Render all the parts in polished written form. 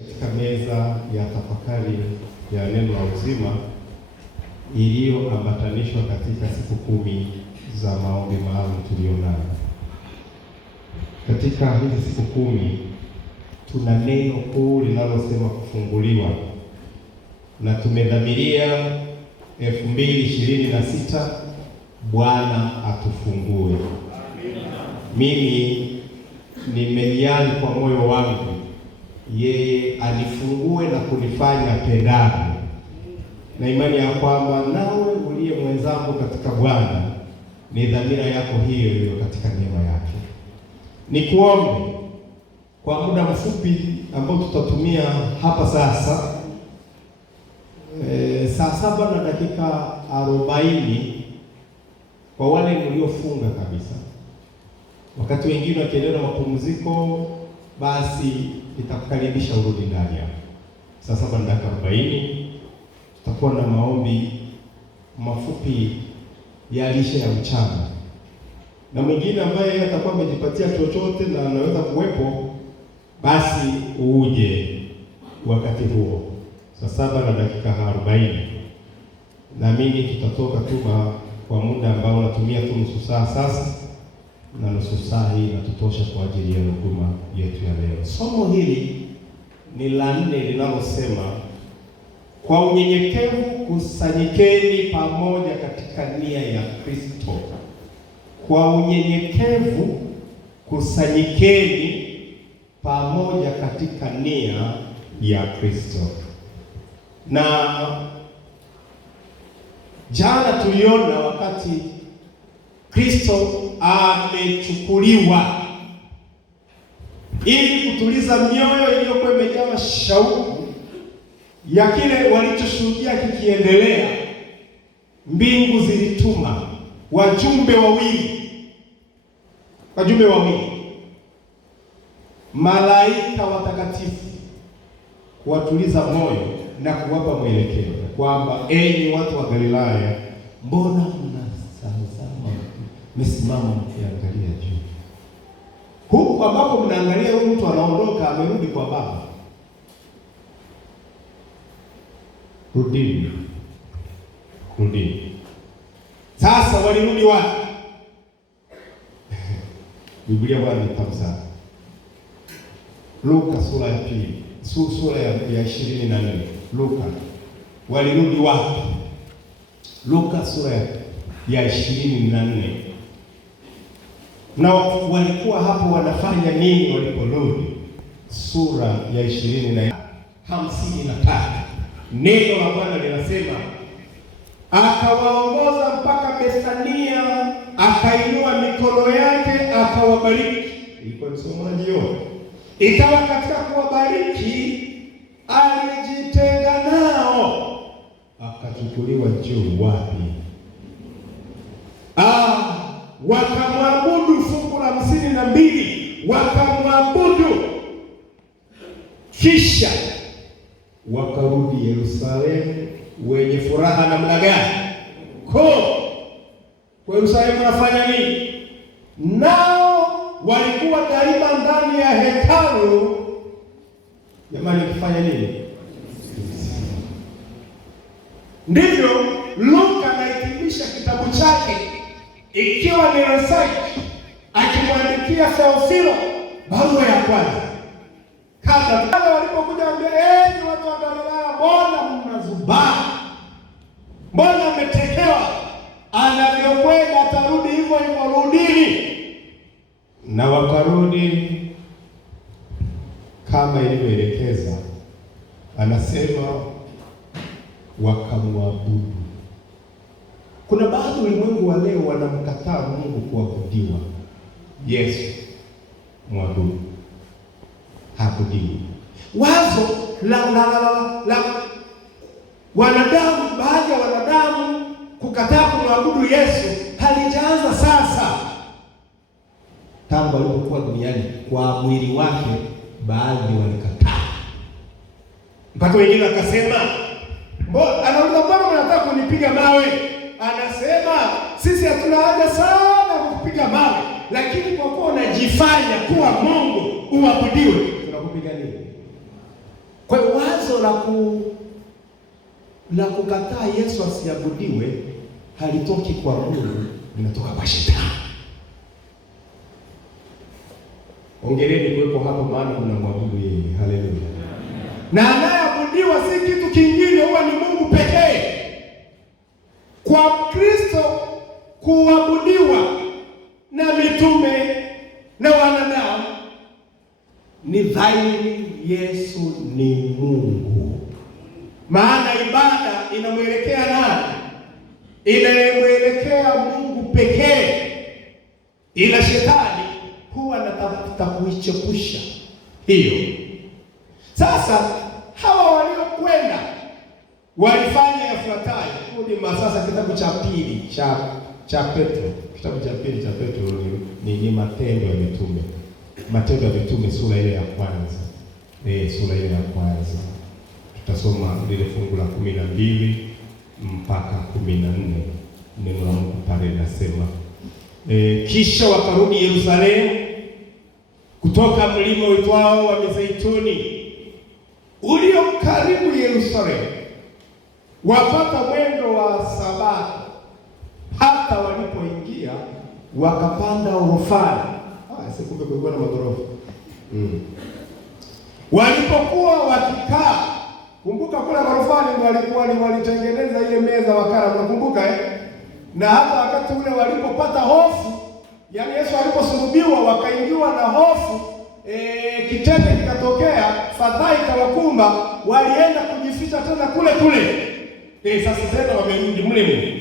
Katika meza ya tafakari ya neno la uzima iliyoambatanishwa katika siku 10 za maombi maalum tulionayo. Katika hizi siku 10 tuna neno kuu linalosema kufunguliwa, na tumedhamiria 2026 Bwana atufungue. Mimi nimejali kwa moyo wangu yeye anifungue na kunifanya pendavyo, na imani ya kwamba nawe uliye mwenzangu katika Bwana ni dhamira yako hiyo hiyo katika neema yake. Nikuombe kwa muda mfupi ambao tutatumia hapa sasa, saa 7 na dakika 40, kwa wale mliofunga kabisa. Wakati wengine wakiendelea na mapumziko, basi nitakukaribisha urudi ndani hapo. Saa 7 na dakika 40 tutakuwa na maombi mafupi ya lishe ya mchana, na mwingine ambaye atakuwa amejipatia chochote na anaweza kuwepo, basi uje wakati huo saa 7 na dakika 40. Naamini tutatoka tu kwa muda ambao natumia tu nusu saa sasa, na nusu saa hii inatutosha kwa ajili ya huduma yetu ya leo. Somo hili ni la 4 linalosema kwa unyenyekevu kusanyikeni pamoja katika nia ya Kristo. Kwa unyenyekevu kusanyikeni pamoja katika nia ya Kristo. Na jana tuliona wakati Kristo amechukuliwa ili kutuliza mioyo iliyokuwa imejaa shauku ya kile walichoshuhudia kikiendelea, mbingu zilituma wajumbe wawili, malaika watakatifu, kuwatuliza moyo na kuwapa mwelekeo kwamba enyi watu wa Galilaya, mbona mnasazama mmesimama mkiangalia juu? Huku ambapo mnaangalia huyu mtu anaondoka, amerudi kwa Baba. Rudini. Sasa walirudi wapi? Biblia bwana ni tamu sana. Luka sura ya 2, sura ya 24. Luka, walirudi wapi? Luka sura ya 24. Na walikuwa hapo wanafanya nini waliporudi? Sura ya 53. Neno la Bwana linasema akawaongoza mpaka Bethania, akainua mikono yake akawabariki. Ilikuwa ni somo la jioni. Ikawa katika kuwabariki alijitenga nao, akachukuliwa juu. Wapi? Wakamwabudu. Fungu la 52, wakamwabudu, kisha wakarudi Yerusalemu wenye furaha. Namna gani? Kwa Yerusalemu wanafanya nini? Nao walikuwa daima ndani ya hekalu. Jamani, kufanya nini? Ndivyo Luka anahitimisha kitabu chake, ikiwa ni research, akimwandikia Theofilo barua ya kwanza. Kabla walipokuja ambia, enyi watu wa Galilaya, mbona mnazubaa? Mbona mmetekewa? Anavyokwenda atarudi hivyo hivyo, rudini. Na wakarudi kama ilivyoelekeza. Anasema wakamwabudu. Kuna baadhi ulimwengu wa leo wanamkataa Mungu kuabudiwa. Yesu mwabudu, habudiwi. Wazo la wanadamu, baadhi ya wanadamu kukataa kumwabudu Yesu halijaanza sasa. Tangu alipokuwa duniani kwa mwili wake, baadhi walikataa. Mpaka wengine wakasema, anauliza, mbona mnataka kunipiga mawe? Anasema, sisi hatuna haja sana kukupiga mawe, lakini kwa kuwa unajifanya kuwa Mungu uabudiwe, tunakupiga nini? Kwa hiyo wazo la kukataa Yesu asiabudiwe halitoki kwa Mungu, linatoka kwa Shetani. Ongeleni kuwepo hapo, maana mnamwabudu yeye. Haleluya. Na anayeabudiwa si kitu kingine, huwa ni Mungu pekee. Kwa Kristo kuabudiwa na mitume na wanadamu ni dhahiri Yesu ni Mungu. Maana ibada inamwelekea nani? Inamwelekea Mungu pekee. Ila Shetani huwa anatafuta kuichepusha hiyo. Sasa hawa waliokwenda walifanya yafuatayo. Kurudi sasa kitabu cha pili cha Petro. Kitabu cha pili cha Petro ni Matendo ya Mitume. Matendo ya Mitume sura ile ya kwanza. Sura ile ya kwanza. Tutasoma lile fungu la 12 mpaka 14. Neno la Mungu pale linasema, kisha wakarudi Yerusalemu kutoka mlima uitwao wa Mizeituni ulio karibu Yerusalemu, wapata mwendo wa Sabato. Hata walipoingia wakapanda orofani. Sikumbe kulikuwa na magorofa. Walipokuwa wakikaa, kumbuka kule gorofani ndio walitengeneza ile meza wakala, mnakumbuka Na hata wakati ule walipopata hofu, yani Yesu aliposulubiwa wakaingiwa na hofu, kitete kikatokea, fadhaa ikawakumba, walienda kujificha tena kule. Sasa tena wamerudi mle.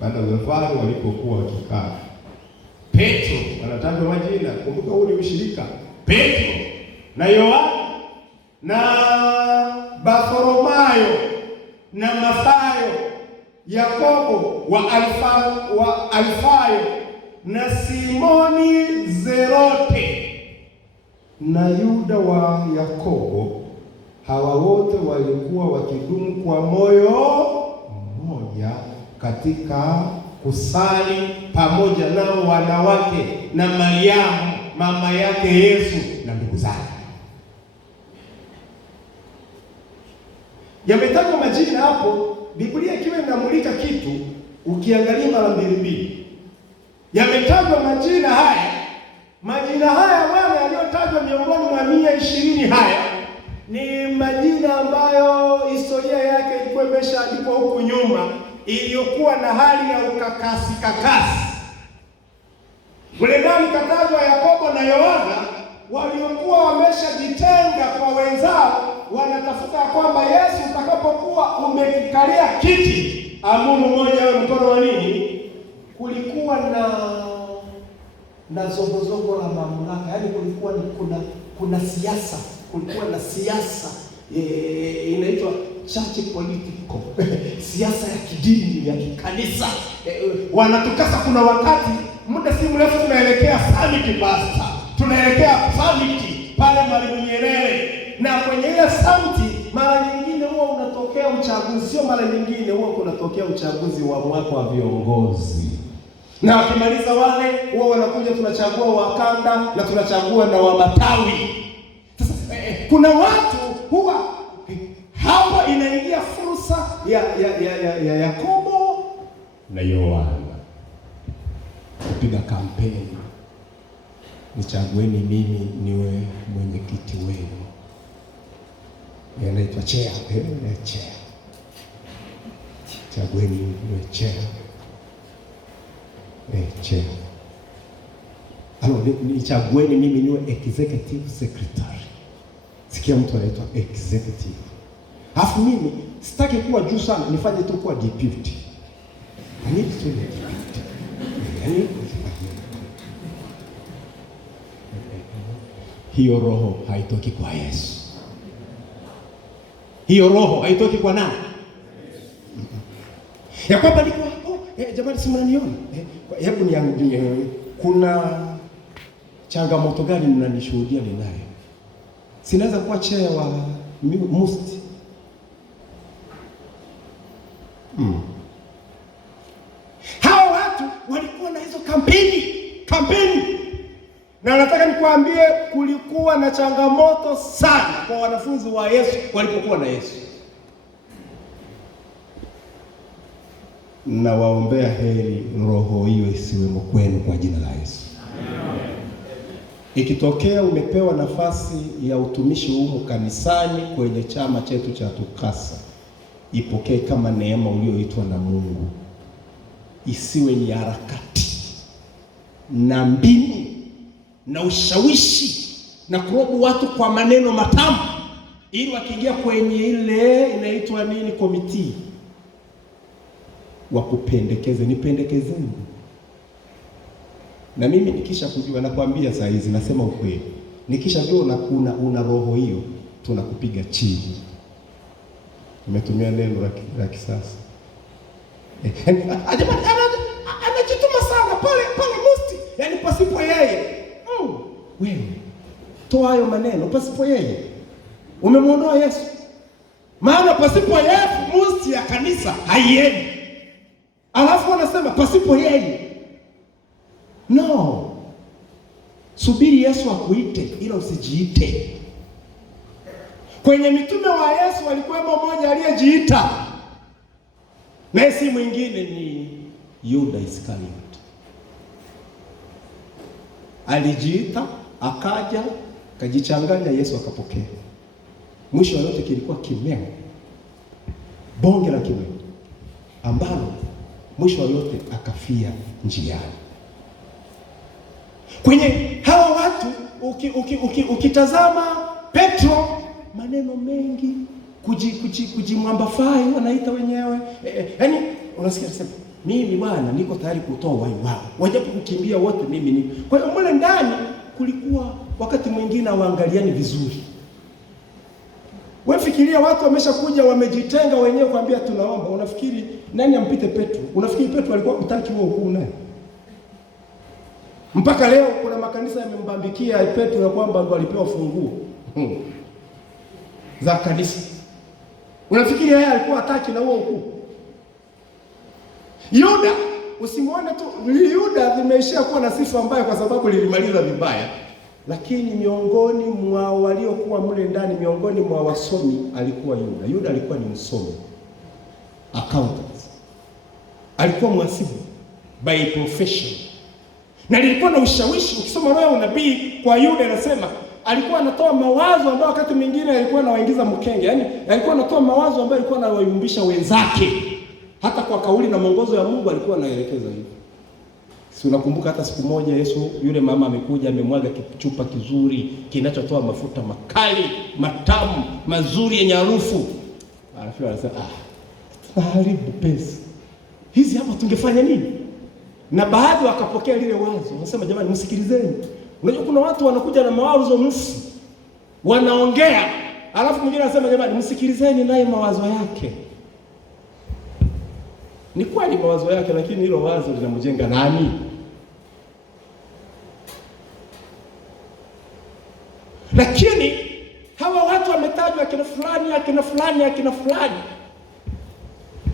Baada ya safari walipokuwa wakikaa, Petro anatajwa majina, kumbuka huu ni ushirika. Petro na Yohana na Bartholomayo na Mathayo, Yakobo wa Alfayo na Simoni Zelote na Yuda wa Yakobo. Hawa wote walikuwa wakidumu kwa moyo mmoja katika kusali pamoja nao wanawake na Mariamu mama yake Yesu na ndugu zake. Yametajwa majina hapo, Biblia ikiwa inamulika kitu, ukiangalia mara mbili. Yametajwa majina haya. Majina haya wale yaliyotajwa miongoni mwa 120 haya ni majina ambayo historia yake ilikuwa imeshaandikwa huku nyuma, iliyokuwa na hali ya ukakasi. Mle ndani katajwa Yakobo na Yohana, waliokuwa wameshajitenga kwa wenzao, wanatafuta kwamba Yesu utakapokuwa umekikalia kiti, amuru moja wa mkono wa nini? Kulikuwa na zogozogo la mamlaka, yaani kulikuwa kuna siasa, kulikuwa na siasa inaitwa church political siasa ya kidini ya kikanisa. Wanatukasa. Kuna wakati muda si mrefu tunaelekea summit pastor, tunaelekea summit pale Mwalimu Nyerere, na kwenye ile summit mara nyingine huwa unatokea uchaguzi, sio mara nyingine huwa kunatokea uchaguzi wa mwaka wa viongozi, na wakimaliza wale huwa wanakuja, tunachagua wakanda na tunachagua na wamatawi. Sasa kuna watu huwa hapa inaingia fursa ya Yakobo na Yohana kupiga kampeni, nichagueni mimi niwe mwenyekiti wenu. Yanaitwa chair. Chagueni niwe chair. Chair. Nichagueni mimi niwe executive secretary. Sikia mtu anaitwa executive. Alafu mimi sitaki kuwa juu sana, nifanye tu kuwa deputy. Hiyo roho haitoki kwa Yesu. Hiyo roho haitoki kwa nani? Ya kwamba niko jamani, si mnaniona? Hebu niambie, kuna changamoto gani mnanishuhudia ninayo? Sinaweza kuwa chair wa mufti. Hao watu walikuwa na hizo kampeni. Na nataka nikwambie, kulikuwa na changamoto sana kwa wanafunzi wa Yesu walipokuwa na Yesu. Na waombea heri roho hiyo isiwemo kwenu kwa jina la Yesu. Ikitokea umepewa nafasi ya utumishi humu kanisani kwenye chama chetu cha TUCASA, ipokee kama neema ulioitwa na Mungu. Isiwe ni harakati na mbinu na ushawishi na kurobu watu kwa maneno matamu, ili wakiingia kwenye ile inaitwa nini, komiti, wakupendekeze. Nipendekezeni. Na mimi nikisha kujua, nakwambia saa hizi nasema ukweli, nikishajua una roho hiyo, tunakupiga chini. Nimetumia neno la kisasa. Anajituma sana pale musti, yaani pasipo yeye. Wewe toa hayo maneno, pasipo yeye umemwondoa Yesu. Maana pasipo yeye musti ya kanisa haiendi. Alafu wanasema pasipo yeye. No. Subiri Yesu akuite, ila usijiite. Kwenye mitume wa Yesu alikuwa mmoja aliyejiita, na si mwingine ni Yuda Iskarioti. Alijiita, akaja, kajichanganya, Yesu akapokea. Mwisho yote kilikuwa kimeo, bonge la kimeo, ambalo mwisho yote akafia njiani. Kwenye hawa watu ukitazama Petro, maneno mengi, kujimwambafai wanaita wenyewe. Yaani unasikia sema, mimi bwana niko tayari kutoa uhai wao, wajapo kukimbia wote mimi ni. Kwa hiyo mle ndani kulikuwa wakati mwingine waangaliani vizuri. Wewe fikiria, watu wameshakuja wamejitenga wenyewe kuambia tunaomba. Unafikiri nani ampite Petro? Unafikiri Petro alikuwa kutaki huo ukuu naye? Mpaka leo kuna makanisa yamembambikia Petro ya kwamba ndo alipewa funguo za kanisa. Unafikiri yeye alikuwa hataki na huo ukuu? Yuda, usimuone tu Yuda limeishia kuwa na sifa mbaya kwa sababu lilimaliza vibaya, lakini miongoni mwa waliokuwa mle ndani, miongoni mwa wasomi alikuwa Yuda. Yuda alikuwa ni msomi, accountant, alikuwa mhasibu by profession, na lilikuwa na ushawishi. Ukisoma roho ya unabii kwa Yuda inasema alikuwa anatoa mawazo ambayo wakati mwingine alikuwa anawaingiza mkenge. Yaani alikuwa anatoa mawazo ambayo alikuwa anawayumbisha wenzake. Hata kwa kauli na mwongozo ya Mungu alikuwa anaelekeza hivyo. Si unakumbuka hata siku moja Yesu, yule mama amekuja amemwaga kichupa kizuri kinachotoa mafuta makali, matamu, mazuri yenye harufu. Alafu anasema, tunaharibu pesa hizi hapa, tungefanya nini? Na baadhi wakapokea lile wazo. Wanasema, jamani msikilizeni. Unajua kuna watu wanakuja na mawazo mfu, wanaongea, alafu mwingine anasema, jamani msikilizeni naye mawazo yake. Ni kweli mawazo yake, lakini hilo wazo linamjenga nani? Lakini hawa watu wametajwa akina fulani, akina fulani, akina fulani,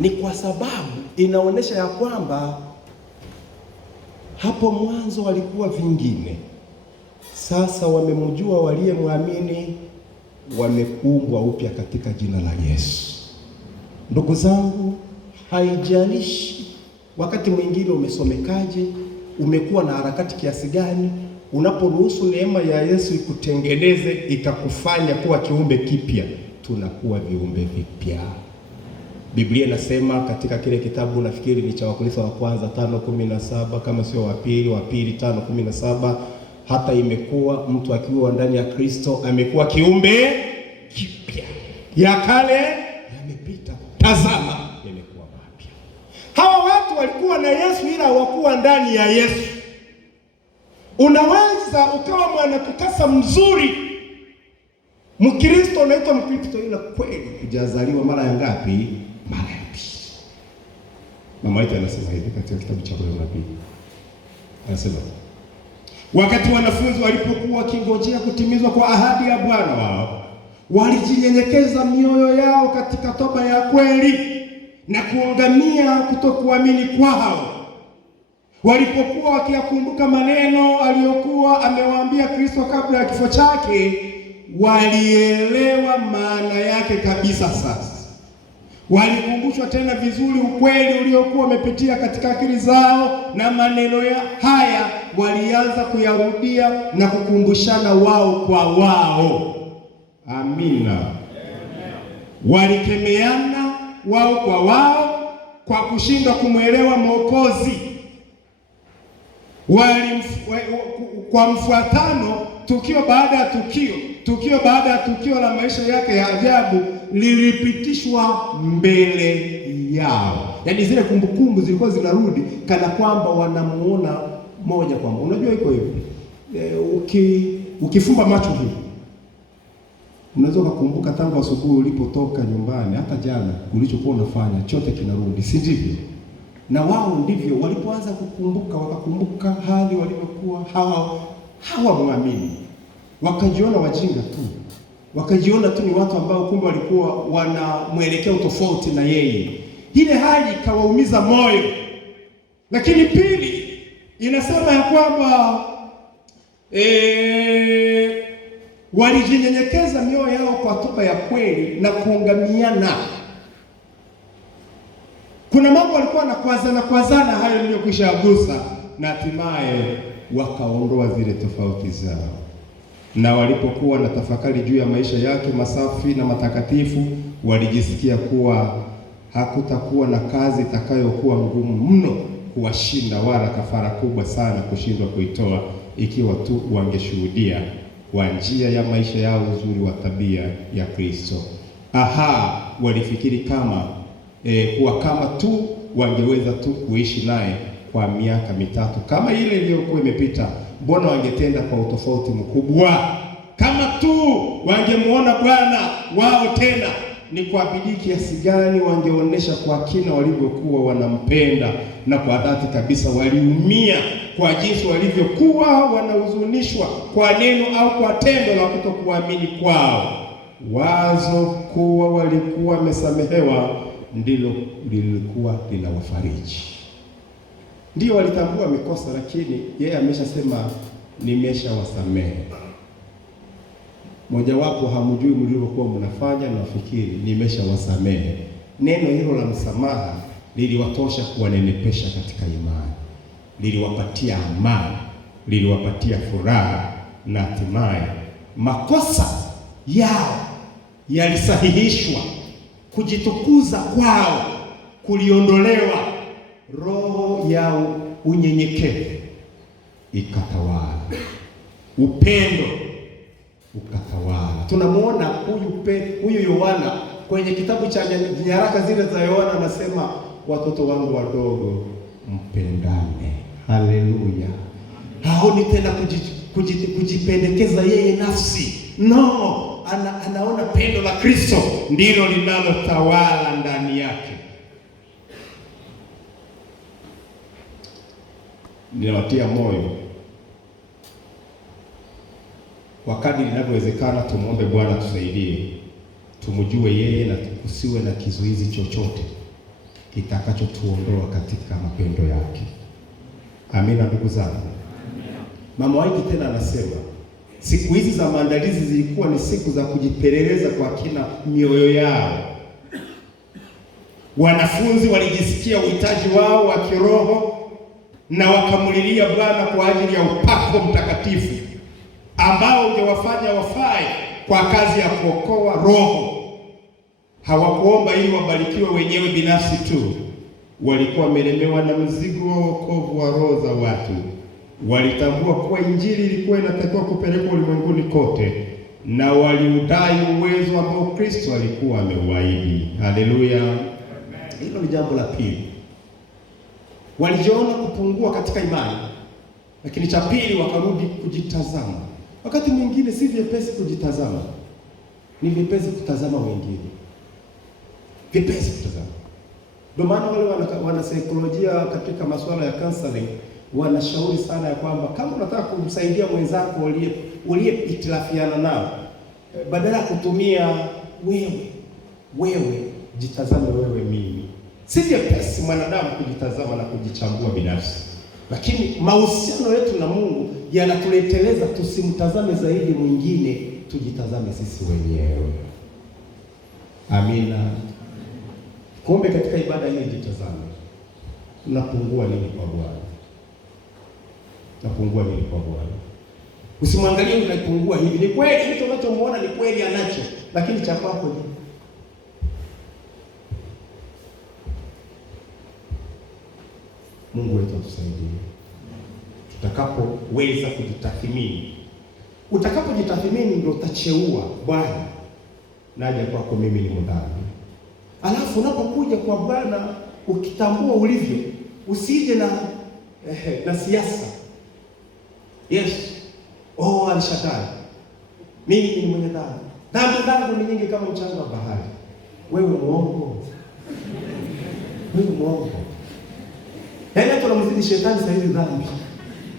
ni kwa sababu inaonyesha ya kwamba hapo mwanzo walikuwa vingine. Sasa wamemjua waliyemwamini, wamekumbwa upya katika jina la Yesu. Ndugu zangu, haijalishi wakati mwingine umesomekaje, umekuwa na harakati kiasi gani, unaporuhusu neema ya Yesu ikutengeneze ikakufanya kuwa kiumbe kipya, tunakuwa viumbe vipya. Biblia inasema katika kile kitabu, nafikiri ni cha Wakorintho wa kwanza 5:17, kama sio wa pili 5:17, hata imekuwa mtu akiwa ndani ya Kristo amekuwa kiumbe kipya, ya kale yamepita, tazama yamekuwa mapya. Hawa watu walikuwa na Yesu ila hawakuwa ndani ya Yesu. Unaweza ukawa mwanakutasa mzuri, Mkristo, unaitwa Mkristo, ila kweli hujazaliwa mara ya ngapi? Mara ya pili. Mama yetu anasema hivi katika kitabu cha Nabii. Anasema, wakati wanafunzi walipokuwa wakingojea kutimizwa kwa ahadi ya Bwana wao, walijinyenyekeza mioyo yao katika toba ya kweli na kuangamia kutokuamini kwao. walipokuwa wakiyakumbuka maneno aliyokuwa amewaambia Kristo kabla ya kifo chake, walielewa maana yake kabisa. Sasa walikumbushwa tena vizuri ukweli uliokuwa umepitia katika akili zao, na maneno haya walianza kuyarudia na kukumbushana wao kwa wao. Amina. Walikemeana wao kwa wao kwa kushindwa kumwelewa Mwokozi. Kwa mfuatano, tukio baada ya tukio baada ya tukio la maisha yake ya ajabu lilipitishwa mbele yao. Yaani zile kumbukumbu zilikuwa zinarudi kana kwamba wanamuona moja kwa moja. Unajua iko hivi, ukifumba macho hivi unaweza kukumbuka tangu asubuhi ulipotoka nyumbani, hata jana ulichokuwa unafanya, chote kinarudi, si ndivyo? Na wao ndivyo walipoanza kukumbuka, wakakumbuka hali walivyokuwa hawamwamini, wakajiona wajinga tu, wakajiona tu ni watu ambao kumbe walikuwa wana mwelekeo tofauti na yeye. Ile hali ikawaumiza moyo. Lakini pili, inasema ya kwamba walijinyenyekeza mioyo yao kwa toba ya kweli na kuungamiana. Kuna mambo walikuwa kwazana hayo niliyokwisha gusa, na hatimaye wakaondoa zile tofauti zao. Na walipokuwa na tafakari juu ya maisha yake masafi na matakatifu, walijisikia kuwa hakutakuwa na kazi itakayokuwa ngumu mno kuwashinda, wala kafara kubwa sana kushindwa kuitoa, ikiwa tu wangeshuhudia kwa njia ya maisha yao uzuri wa tabia ya Kristo. Walifikiri kuwa kama tu wangeweza tu kuishi naye kwa miaka mitatu kama ile iliyokuwa imepita, mbona wangetenda kwa utofauti mkubwa? Kama tu wangemuona Bwana wao tena, ni kwa bidii kiasi gani wangeonesha kwa kina walivyokuwa wanampenda, na kwa dhati kabisa waliumia kwa jinsi walivyokuwa wanahuzunishwa kwa neno au kwa tendo la kutokuamini kwao. Wazo kuwa walikuwa wamesamehewa ndilo lilikuwa linawafariji. Ndio walitambua mikosa, lakini yeye ameshasema nimeshawasamehe. Mojawapo hamjui mlivyokuwa mnafanya, na fikiri nimeshawasamehe. Neno hilo la msamaha liliwatosha kuwanenepesha katika imani, liliwapatia amani, liliwapatia furaha, na hatimaye makosa yao yalisahihishwa, kujitukuza kwao kuliondolewa, roho ya unyenyekevu ikatawala, upendo ukatawala. Tunamuona huyu Yohana kwenye kitabu cha nyaraka zile za Yohana, anasema watoto wangu wadogo mpendane. Haleluya! Haoni tena kujipendekeza yeye nafsi, no, anaona pendo la Kristo ndilo linalotawala ndani yake. Ninawatia moyo, wakati linavyowezekana tumwombe Bwana tusaidie, tumjue yeye na tukusiwe na kizuizi chochote kitakachotuondoa katika mapendo yake. Amina ndugu zangu. Mama Waiti tena anasema siku hizi za maandalizi zilikuwa ni siku za kujipeleleza kwa kina mioyo yao. Wanafunzi walijisikia uhitaji wao wa kiroho na wakamulilia Bwana kwa ajili ya upako mtakatifu ambao ungewafanya wafae kwa kazi ya kuokoa roho. Hawakuomba ili wabarikiwe wenyewe binafsi tu, walikuwa wamelemewa na mzigo wa wokovu wa roho za watu. Walitambua kuwa injili ilikuwa inatakiwa kupelekwa ulimwenguni kote, na waliudai uwezo ambao Kristo alikuwa ameuahidi. Haleluya! Hilo ni jambo la pili. Walijiona kupungua katika imani, lakini cha pili wakarudi kujitazama. Wakati mwingine si vyepesi kujitazama, ni vyepesi kutazama wengine, vyepesi kutazama. Ndio maana wale wana saikolojia katika masuala ya counseling wanashauri sana ya kwamba kama unataka kumsaidia mwenzako uliyehitilafiana nao, badala ya kutumia wewe jitazame wewe mimi. Si vyepesi mwanadamu kujitazama na kujichambua binafsi. Lakini mahusiano yetu na Mungu yanatuleteleza tusimtazame zaidi mwingine, tujitazame sisi wenyewe. Amina. Kumbe katika ibada hii jitazame. Unapungua nini kwa Bwana? Unapungua nini kwa Bwana? Usimwangalie unapungua hivi. Ni kweli hicho unachomuona ni kweli anacho, lakini cha kwako ni Mungu wetu atusaidie. Tutakapoweza kujitathmini. Utakapojitathmini ndio utacheua, Bwana, naja kwako mimi ni mdhambi. Alafu unapokuja kwa Bwana ukitambua ulivyo, usije na siasa. Yes. Al-Shaddai. Mimi ni mwenye dhambi. Dhambi zangu ni nyingi kama mchanga wa bahari. Wewe muongo. Wewe muongo. Yaani tunamzidi shetani sasa hivi dhambi.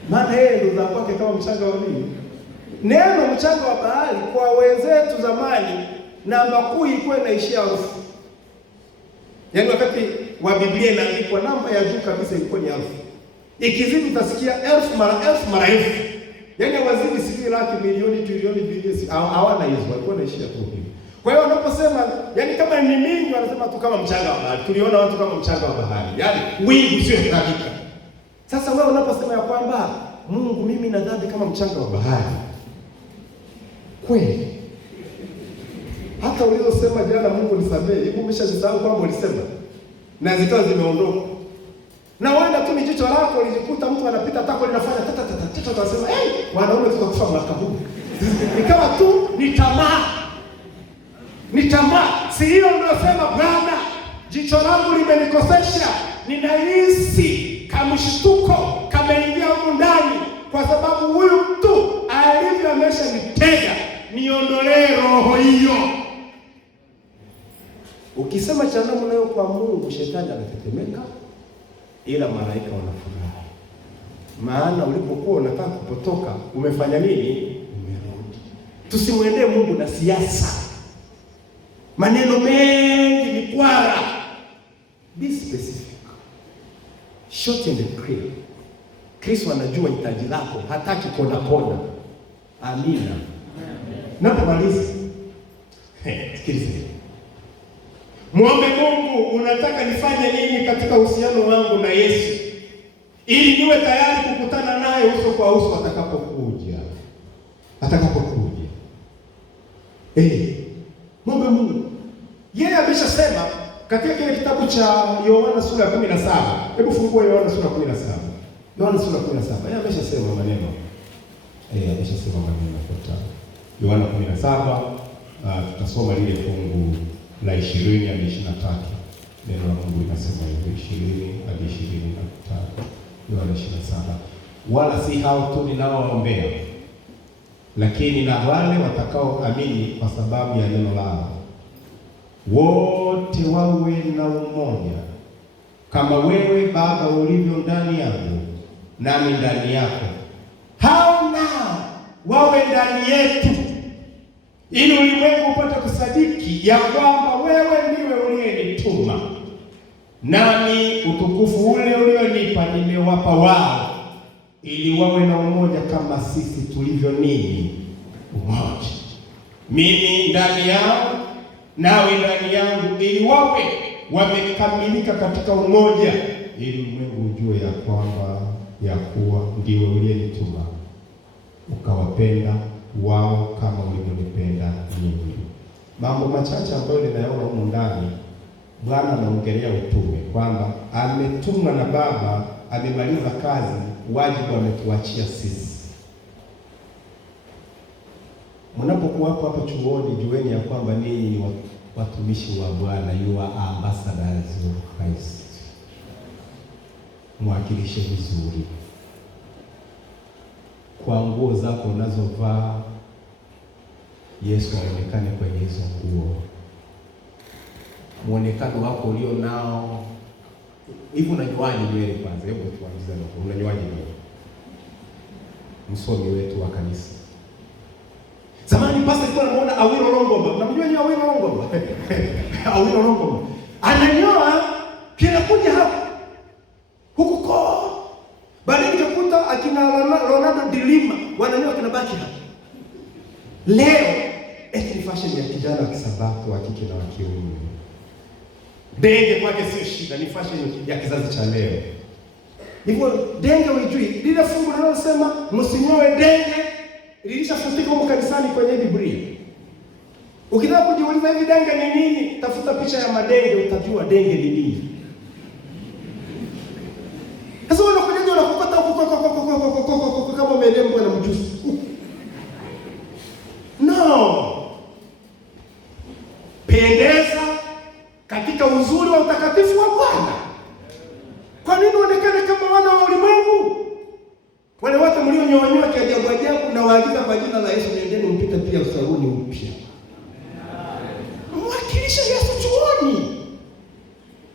Maana yeye ndio dhambi yake kama mchanga wa nini? Neno mchanga wa bahari kwa wenzetu zamani namba kuu ilikuwa inaishia harufu. Yaani wakati wa Biblia inaandikwa namba ya juu kabisa ilikuwa ni harufu. Ikizidi utasikia 1000 mara 1000. Yaani wazidi sijui laki, milioni, trilioni, bilioni, hawana hizo, walikuwa naishia tu hivi. Kwa hiyo wanaposema, yaani kama ni mingi wanasema tu kama mchanga wa bahari. Tuliona watu kama mchanga wa bahari. Yaani wingi sio hakika. Sasa wewe unaposema ya kwamba Mungu mimi na dhambi kama mchanga wa bahari. Kweli. Hata ulizosema jana Mungu nisamehe, hivi umeshajisahau kwamba ulisema. Na zikawa zimeondoka. Na wenda tu ni jicho lako ulijikuta mtu anapita tako linafanya tata tunasema wanaume tutakufa mwaka huu. Ikawa tu ni tamaa. Ni tamaa. Si hiyo unasema Bwana, jicho langu limenikosesha. Ninahisi kamshtuko kameingia huko ndani kwa sababu huyu mtu alivyo ameshanitega. Niondolee roho hiyo. Ukisema cha namna hiyo kwa Mungu, shetani anatetemeka. Ila malaika wanafurahi. Maana ulipokuwa unataka kupotoka, umefanya nini? Umerudi. Tusimwendee Mungu na siasa. Maneno mengi ni kwara. Be specific. Short and clear. Kristo anajua hitaji lako, hataki kona kona. Amina. Napomaliza. Sikiliza. Muombe Mungu, unataka nifanye nini katika uhusiano wangu na Yesu? Ili niwe tayari kukutana naye uso kwa uso atakapokuja. Muombe Mungu. Yeye ameshasema katika kile kitabu cha Yohana sura ya 17. Hebu fungua Yohana sura ya 17. Yohana sura ya 17. Yeye ameshasema maneno. Ameshasema maneno yafuatayo. Yohana 17, tutasoma lile fungu la 20 hadi 23. Neno la Mungu linasema hivi, 20 hadi 23. Yohana 27. Wala si hao tu ninaowaombea, lakini na wale watakaoamini kwa sababu ya neno lao, wote wawe na umoja, kama wewe Baba ulivyo ndani yangu nami ndani yako, hao nao wawe ndani yetu, ili ulimwengu upate kusadiki ya kwamba wewe ndiwe uliyenituma, nami utukufu ule ulionipa nimewapa wao, ili wawe na umoja kama sisi tulivyo ninyi umoja. Mimi ndani yao nawe ndani yangu, ili wawe wamekamilika katika umoja, ili ulimwengu ujue ya kwamba ya kuwa ndiwe uliyenituma, ukawapenda wao kama ulivyonipenda mimi. Mambo machache ambayo ninayaona humu ndani, Bwana anaongelea utume, kwamba ametumwa na Baba, amemaliza kazi, wajibu ametuachia sisi. Mnapokuwa hapa chuoni, jueni ya kwamba ninyi ni watumishi wa Bwana, you are ambassadors of Christ. Mwakilishe vizuri kwa nguo zako unazovaa, Yesu aonekane kwenye hizo nguo. Muonekano wako ulio nao. Hivi unanyoaje nywele kwanza? Hebu tuanze hapo. Unanyoaje nywele? Msomi wetu wa kanisa. Zamani pasta alikuwa anamuona Awilo Longomba. Unamjua ni Awilo Longomba? Awilo Longomba. Ananyoa kila kuja hapa. Huko kwa. Baada Leo eti ni fashion ya kijana wa Kisabato, wa kike na wa kiume. Denge kwake sio shida, ni fashion ya kizazi cha leo. Hivyo denge unijui, lile fungu linalosema msinyoe denge lilishafutika huko kanisani kwenye Biblia. Ukitaka kujiuliza hivi denge ni nini, tafuta picha ya madenge utajua denge ni nini. Sasa unakuja unakokota kama umelembwa na mjusi. No. Pendeza katika uzuri wa utakatifu wa Bwana. Kwa nini uonekane kama wana wa ulimwengu? Wale wote mlionyoonyoa kiajabu ajabu na waagiza kwa jina la Yesu, nendeni mpite pia usaruni mpya. Mwakilisha Yesu chuoni.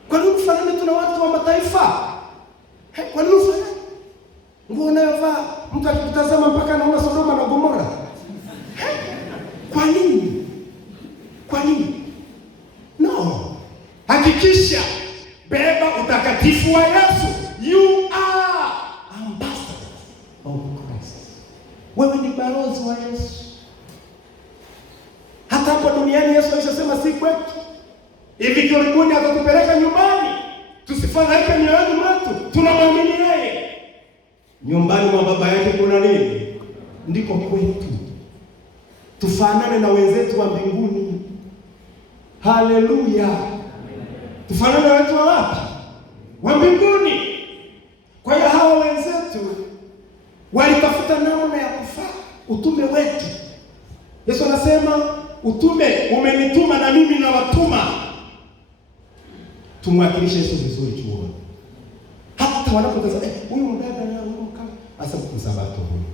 Kwa nini mfanane tuna watu wa mataifa? Kwa nini mfanane? Nguo unayovaa mtu akikutazama mpaka anaona Sodoma na Gomora. Kwa nini? Kwa nini? No. Hakikisha beba utakatifu wa Yesu. You are ambassadors of Christ. Wewe ni balozi wa Yesu. Hata hapo duniani Yesu alishasema si kwetu. Hivi karibuni atatupeleka nyumbani. Tusifadhaike mioyoni mwetu. Tunamwamini yeye. Nyumbani mwa baba yake kuna nini? Ndiko kwetu. Tufanane na wenzetu wa mbinguni. Haleluya. Tufanane na watu wa wapi? Wa mbinguni. Kwa hiyo hawa wenzetu walitafuta namna ya kufaa utume wetu. Yesu anasema utume umenituma na mimi na watuma. Tumwakilishe Yesu vizuri chuoni. Hata wanapotazama huyu mdada na huyu mkaka, asa msabato huyu.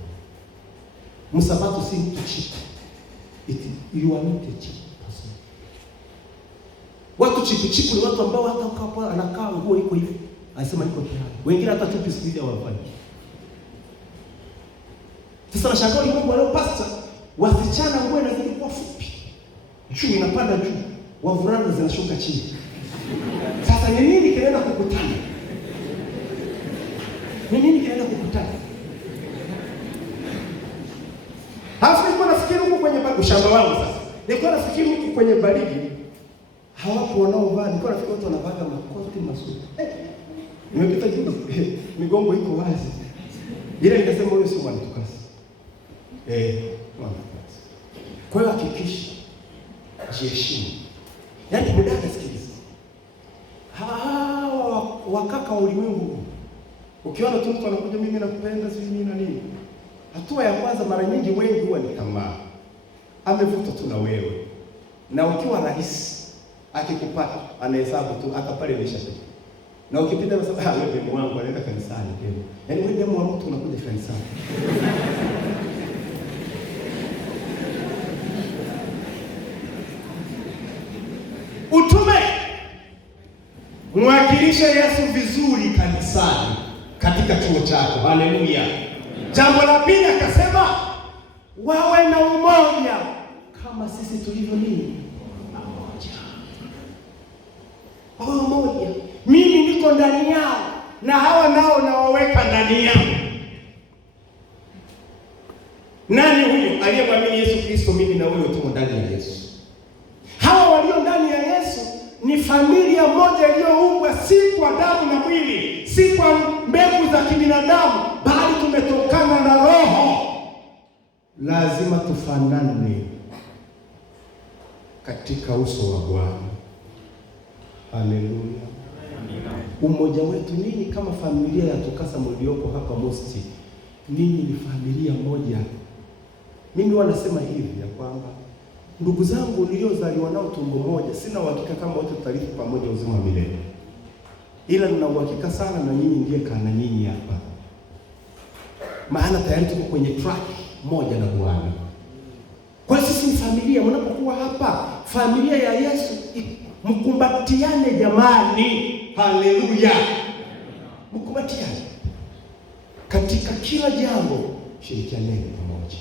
Msabato si mtu chipu. You are not a cheap person. Watu chipu ni watu ambao hata ukapa anakaa nguo iko hivi, anasema niko tayari. Wengine hata chupi siku hizi hawafai. Sasa nashangaa Mungu leo pastor, wasichana nguo inazidi kuwa fupi. Juu inapanda juu, wavulana zinashuka chini. Sasa ni nini kinaenda kukutana? Ni nini kinaenda kukutana? Hafu nilikuwa nafikiri huko kwenye ushamba wangu sasa. Nilikuwa nafikiri huko kwenye baridi hawapo wanaovaa, nilikuwa nafikiri watu wanavaa makoti mazuri. Nimepita juu, migongo iko wazi. Ile nikasema huyo sio mwanatukasi. Mwanatukasi. Kwa hiyo hakikisha jiheshimu. Yaani mdada sikiliza. Hawa wakaka wa ulimwengu. Ukiona tu mtu anakuja mimi nakupenda sisi mimi na nini? Hatua ya kwanza mara nyingi wengi huwa ni tamaa. Amevuta tu na wewe. Na ukiwa rahisi akikupata anahesabu tu hata pale imeshapita. Na ukipita unasema wewe demu wangu anaenda kanisani tena. Yaani wewe demu wa mtu unakuja kanisani. Utume mwakilishe Yesu vizuri kanisani katika chuo chako. Haleluya. Jambo la pili akasema wawe na umoja kama sisi tulivyo nini? Umoja. Wawe umoja. Mimi niko ndani yao na hawa nao nawaweka ndani yao. Nani huyo aliyemwamini Yesu Kristo? Mimi na wewe tumo ndani ya Yesu. Hawa walio ndani ya Yesu ni familia moja iliyoumbwa si kwa damu na mwili, si kwa mbegu za kibinadamu, bali tumetokana na Roho. Lazima tufanane katika uso wa Bwana. Haleluya. Umoja wetu nini kama familia ya Tukasa mliopo hapa Mosti? Nini ni familia moja. Mimi wanasema hivi ya kwamba ndugu zangu niliozaliwa nao tumbo moja, sina uhakika kama wote tutarithi pamoja uzima milele. Ila nina uhakika sana na nyinyi ndiye kana nyinyi hapa. Maana tayari tuko kwenye track moja na Bwana. Kwa sisi ni familia. Mnapokuwa hapa familia ya Yesu, mkumbatiane jamani. Haleluya. Mkumbatiane. Katika kila jambo shirikianeni pamoja.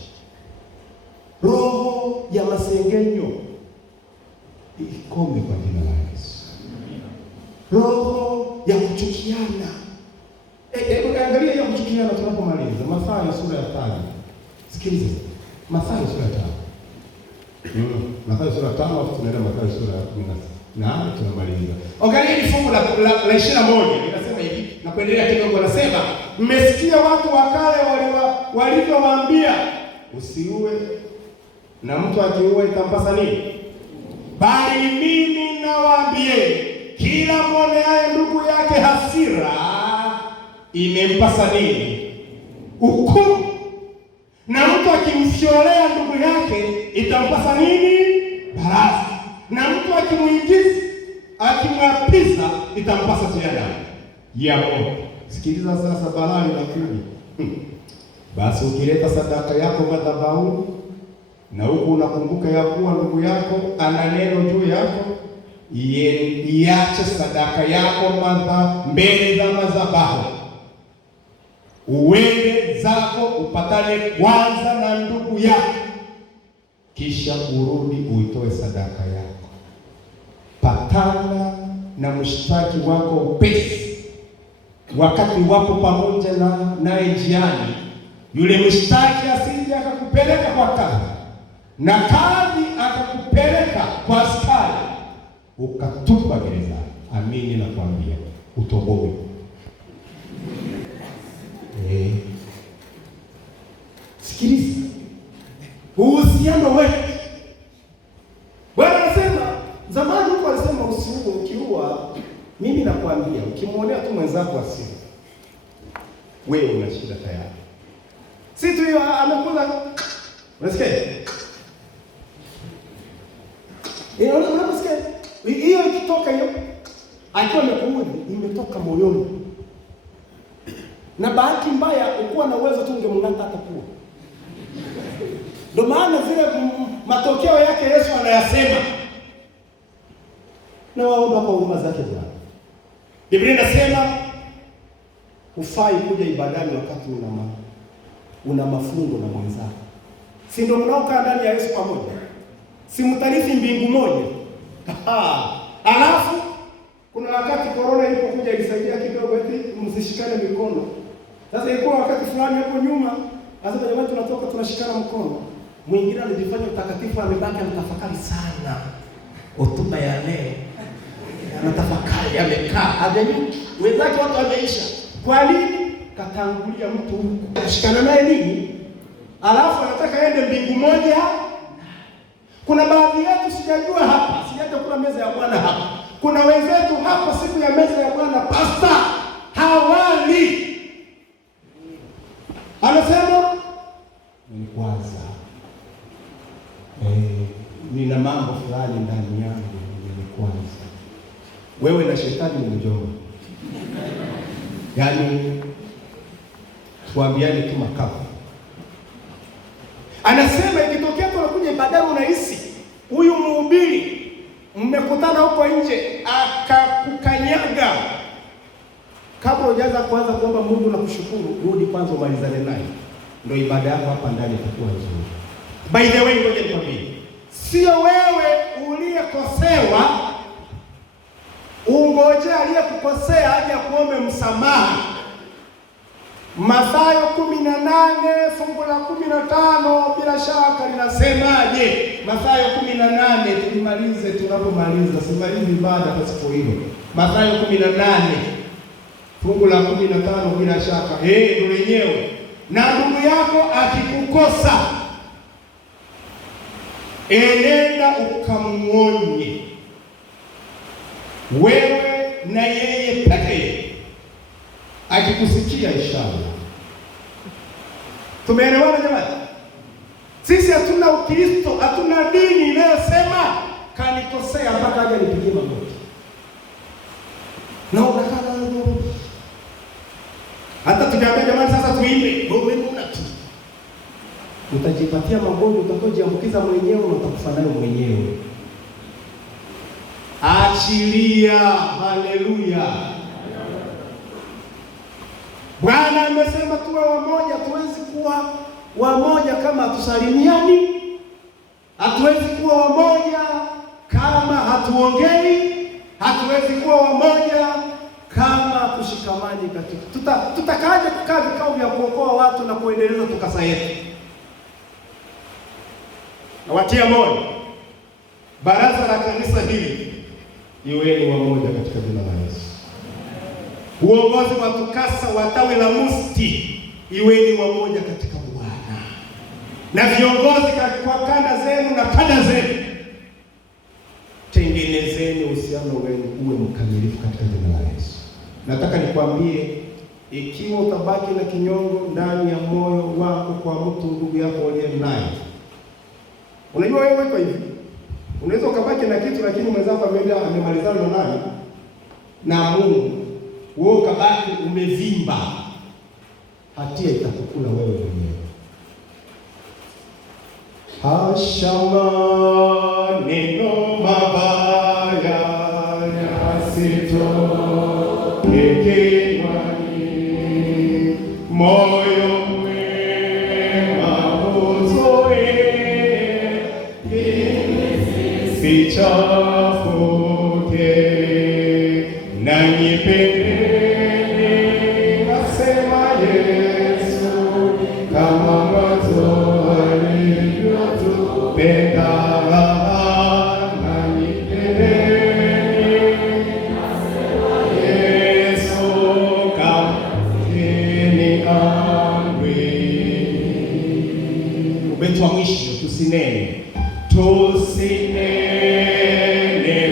Roho ya masengenyo ikome kwa jina la Yesu. Roho ya kuchukiana. Angalia ya kuchukiana tunapomaliza. Mathayo sura ya 5. Sikiliza. Mathayo sura ya 5. Mathayo sura 5 tunaenda Mathayo sura 10 tunamaliza. Angalieni fungu la 21 linasema hivi na kuendelea kidogo, anasema mmesikia watu wa kale walivyowaambia usiue, na mtu akiua itampasa nini? Bali mimi nawaambie, kila mwoneaye ndugu yake hasira imempasa nini? Hukumu. Na mtu akimsholea ndugu yake itampasa nini? Baraza. Na mtu akimwapiza itampasa tia damu ya moto. Sikiliza sasa, balaa linakuja. Basi ukileta sadaka yako madhabahuni na huku unakumbuka ya kuwa ndugu yako ana neno juu yako, iache sadaka yako mbele za madhabahu, uende zako upatane kwanza na ndugu yako, kisha urudi uitoe sadaka yako. Patana na mshtaki wako upesi, wakati wapo pamoja naye njiani, yule mshtaki asije akakupeleka kwa kadhi, na kadhi akakupeleka kwa askari, ukatupa gerezani. Amini nakwambia, utoboe. Sikiliza uhusiano wetu. Bwana anasema zamani huko alisema usiue, ukiua mimi nakwambia ukimwonea tu mwenzako asili, wewe una shida tayari. Si tu hiyo amekula. Unasikia? Unasikia? Hiyo ikitoka hiyo akiwa amekuudhi imetoka moyoni. Na bahati mbaya ukuwa na uwezo tu ungemng'ata hata pua. Ndio maana vile matokeo yake Yesu anayasema. Na waomba kwa huruma zake Bwana. Biblia inasema hufai kuja ibadani wakati una mafungo na mwenzako. Si ndio mnaokaa ndani ya Yesu pamoja? Si mtarithi mbingu moja? Alafu kuna wakati corona ilipokuja ilisaidia kidogo eti msishikane mikono. Sasa ilikuwa wakati fulani hapo nyuma, sasa jamani tunatoka tunashikana mkono. Mwingine alijifanya utakatifu, amebaki anatafakari sana hotuba ya leo. Anatafakari, amekaa, hajanyuki. Wenzake watu wameisha. Kwa nini? Katangulia mtu huko. Kushikana naye nini? Alafu anataka aende mbingu moja. Kuna baadhi yetu sijajua hapa, sijaje kula meza ya Bwana hapa. Kuna wenzetu hapa siku ya meza ya Bwana pasta hawali. Anasema ni kwanza nina mambo fulani ndani yangu ni kwanza. Wewe na shetani ni mjomba. Yaani tuambiane tu makafu. Anasema ikitokea tunakuja ibadani unahisi huyu mhubiri mmekutana huko nje akakukanyaga, kabla hujaanza kuanza kuomba Mungu na kushukuru, rudi kwanza umalizane naye, ndio ibada yako hapa ndani itakuwa nzuri. By the way, ngoja nikwambie, sio wewe uliyekosewa ungoje aliyekukosea aje kuombe msamaha. Mathayo 18 fungu la 15 bila shaka linasemaje? Mathayo 18 tulimalize, tunapomaliza simalizi ibada pasipo hilo. Mathayo 18 fungu la 15 bila shaka ndio lenyewe. Na ndugu yako akikukosa, enenda ukamuonye wewe na yeye pekee, akikusikia inshallah. Tumeelewana jamani? Sisi hatuna Ukristo, hatuna dini inayosema kanikosea mpaka aje nipigie magoti. Na unakana ndio. Hata tukiambia jamani sasa tuimbe, wewe una tu. Utajipatia magonjwa, utakojiambukiza mwenyewe na utakufa nayo mwenyewe. Achilia, haleluya. Bwana amesema tuwe wamoja, tuwezi kuwa wamoja kama hatusalimiani. Hatuwezi kuwa wamoja kama hatuongei. Hatuwezi kuwa wamoja kama tushikamani katika. Tutakaje kukaa vikao vya kuokoa watu na kuendeleza tukasa yetu? Na watia moyo. baraza la kanisa hili, iweni wamoja katika jina la Yesu. Uongozi wa TUCASA wa tawi la Musti, iweni wamoja katika Bwana. Na viongozi kwa kanda zenu na kada zenu, tengenezeni uhusiano wenu uwe mkamilifu katika jina la Yesu. Nataka nikwambie, ikiwa utabaki na kinyongo ndani ya moyo wako kwa mtu ndugu yako aliye naye, unajua wewe kwa hivi, unaweza ukabaki na kitu lakini mwenzako amemalizana na nani? Na Mungu. Wewe ukabaki umevimba, hatia itakukula wewe mwenyewe. Hasha maneno mabaya yasitoke kinywani, moyo mwema uzoe sichafuke, nanyi pendeni, asema Yesu, kama mwanzo alivyotupenda. Nanyi pendeni, asema Yesu, kama ni amri. Ubeti wa mwisho, tusinene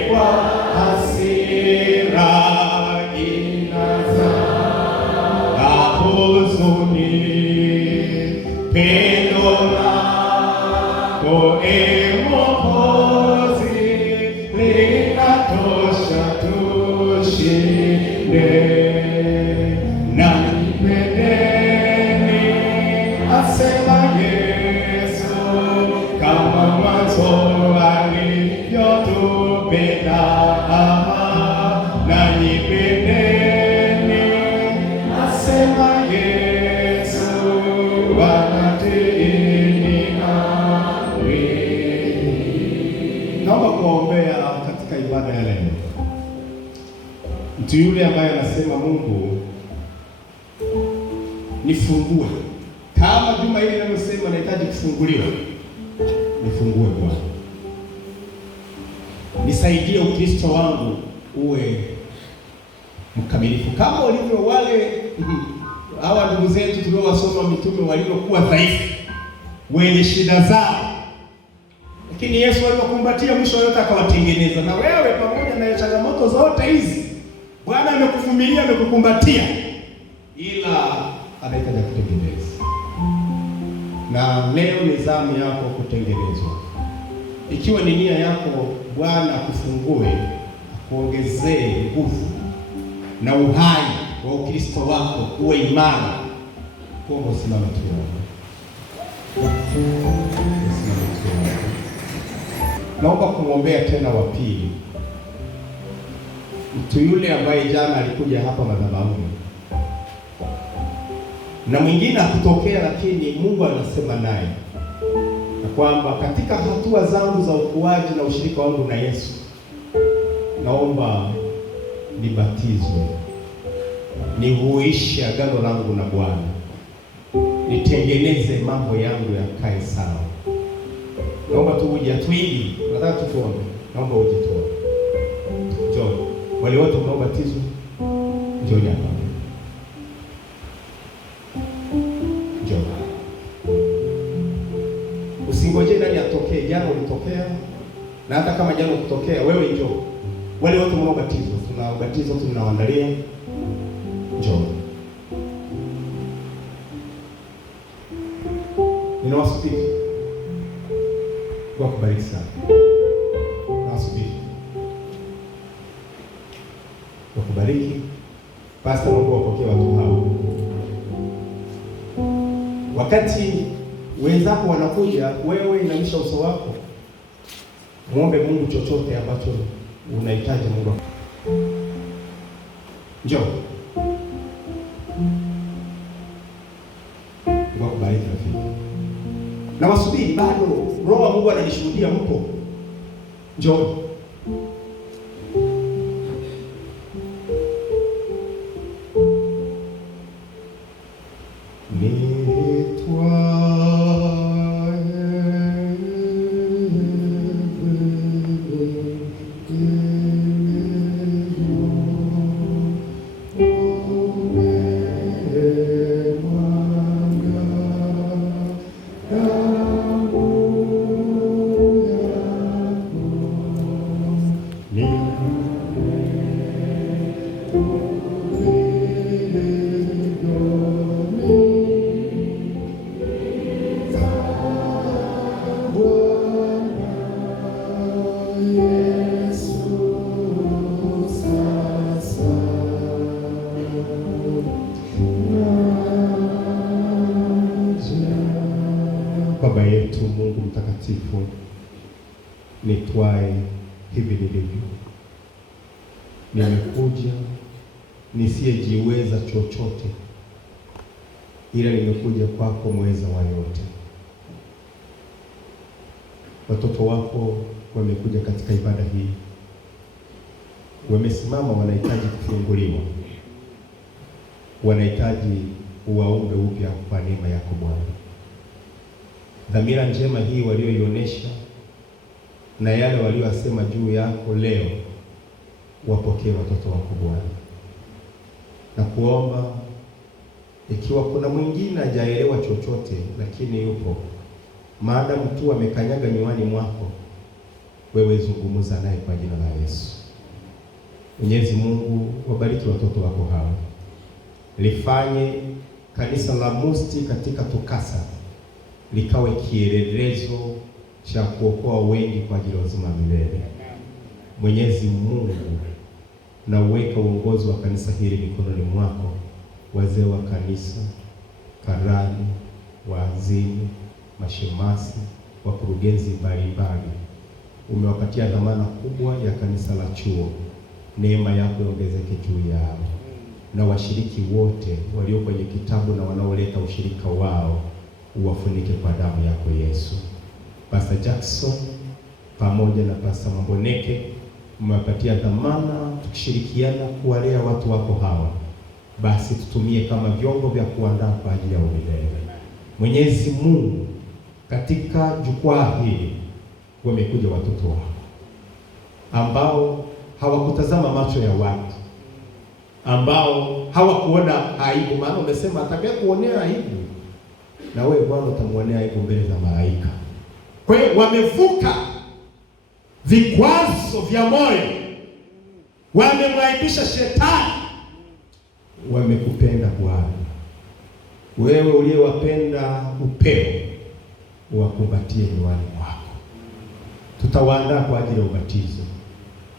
kwa hasira inazaa huzuni, pendo lako Mwokozi linatosha tushinde. Nanyi pendeni, asema Yesu, kama mwanzo alivyotupenda. Nanyi pendeni, asema Yesu, wanatiini amri. Naomba kuombea katika ibada ya leo mtu yule ambaye anasema, Mungu nifungue. Kama juma hili linalosema nahitaji kufunguliwa, nifungue Bwana. Nisaidie Ukristo wangu uwe mkamilifu kama walivyo wale hawa ndugu zetu tuliowasoma mitume waliokuwa dhaifu, wenye shida zao, lakini Yesu aliwakumbatia, mwisho yote akawatengeneza. Na wewe pamoja na changamoto zote hizi, Bwana amekuvumilia, amekukumbatia, ila anahitaji kutengeneza. Na leo ni zamu yako kutengenezwa. Ikiwa ni nia yako Bwana akufungue, akuongezee nguvu na uhai wa Ukristo wako uwe imara, kuomba usimame tuombe. Naomba kumwombea tena wa pili, mtu yule ambaye jana alikuja hapa madhabahuni na mwingine hakutokea, lakini Mungu anasema naye na kwamba katika hatua zangu za ukuaji na ushirika wangu na Yesu, naomba nibatizwe, nihuishe agano langu na Bwana, nitengeneze mambo yangu yakae sawa. Naomba tu uje atwili, nataka tuombe. Naomba uje tuombe. Njoo. Wale wote mnaobatizwa, njoo hapa. Njoo. Usingoje nani atokee. Jana ulitokea, na hata kama jana ukutokea, wewe njoo. Wale wote mnaobatizwa, tunabatizwa, tunawaandalia. Njoo. Ninawasubiri. Kwa kubariki sana. Nawasubiri. Kwa kubariki. Pastor, Mungu wapokee watu hao. Wakati wenzako wanakuja, wewe inamisha uso wako. Muombe Mungu chochote ambacho unahitaji Mungu. Njoo. Mungu akubariki rafiki. Na wasubiri bado, Roho wa Mungu ananishuhudia mpo. Njoo. Nitwa nitwae hivi nilivyo. Nimekuja nisiyejiweza chochote, ila nimekuja kwako mweza wa yote. Watoto wako wamekuja katika ibada hii, wamesimama, wanahitaji kufunguliwa, wanahitaji uwaumbe upya kwa neema yako Bwana. Dhamira njema hii walioionyesha na yale waliosema juu yako leo, wapokee watoto wako Bwana. Na kuomba ikiwa kuna mwingine hajaelewa chochote, lakini yupo, maadamu tu amekanyaga nywani mwako, wewe zungumza naye kwa jina la Yesu. Mwenyezi Mungu, wabariki watoto wako hawa. Lifanye kanisa la Musti katika Tukasa likawe kielelezo cha kuokoa wengi kwa ajili ya uzima milele. Mwenyezi Mungu, na uweka uongozi wa kanisa hili mikononi mwako, wazee wa kanisa, karani, waazini, mashemasi, wakurugenzi mbalimbali. Umewapatia dhamana kubwa ya kanisa la chuo. Neema yako iongezeke juu yao, na washiriki wote walio kwenye kitabu na wanaoleta ushirika wao uwafunike kwa damu yako Yesu. Pastor Jackson pamoja na Pastor Mamboneke, umewapatia dhamana tukishirikiana kuwalea watu wako hawa, basi tutumie kama vyombo vya kuandaa kwa ajili ya milele. Mwenyezi Mungu, katika jukwaa hili wamekuja watoto wako ambao hawakutazama macho ya watu, ambao hawakuona aibu, maana umesema atakaye kuonea aibu na wewe Bwana utamuonea aibu mbele za malaika. Kwa hiyo wamevuka vikwazo vya moyo, wamemwaibisha shetani, wamekupenda Bwana. Wewe uliyewapenda upeo, wakumbatie nywani mwako. Tutawaandaa kwa ajili ya ubatizo,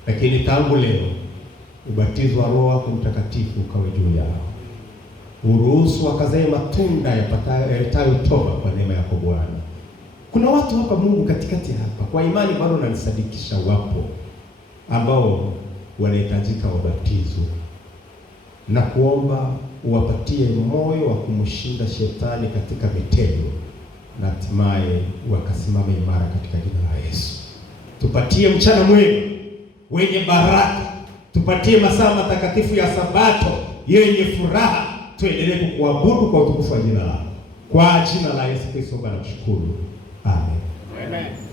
lakini tangu leo ubatizo wa Roho wako Mtakatifu ukawe juu yao. Uruhusu wakazae matunda yapatayo toba kwa neema yako Bwana. Kuna watu hapa Mungu katikati hapa, kwa imani bado unanisadikisha wapo ambao wanahitajika wabatizwe, na kuomba uwapatie moyo wa kumshinda shetani katika vitendo, na hatimaye wakasimama imara katika jina la Yesu. Tupatie mchana mwema wenye baraka, tupatie masaa matakatifu ya Sabato yenye furaha, tuendelee kukuabudu kwa utukufu wa jina lako. Kwa jina la Yesu Kristo nakushukuru. Amen. Amen.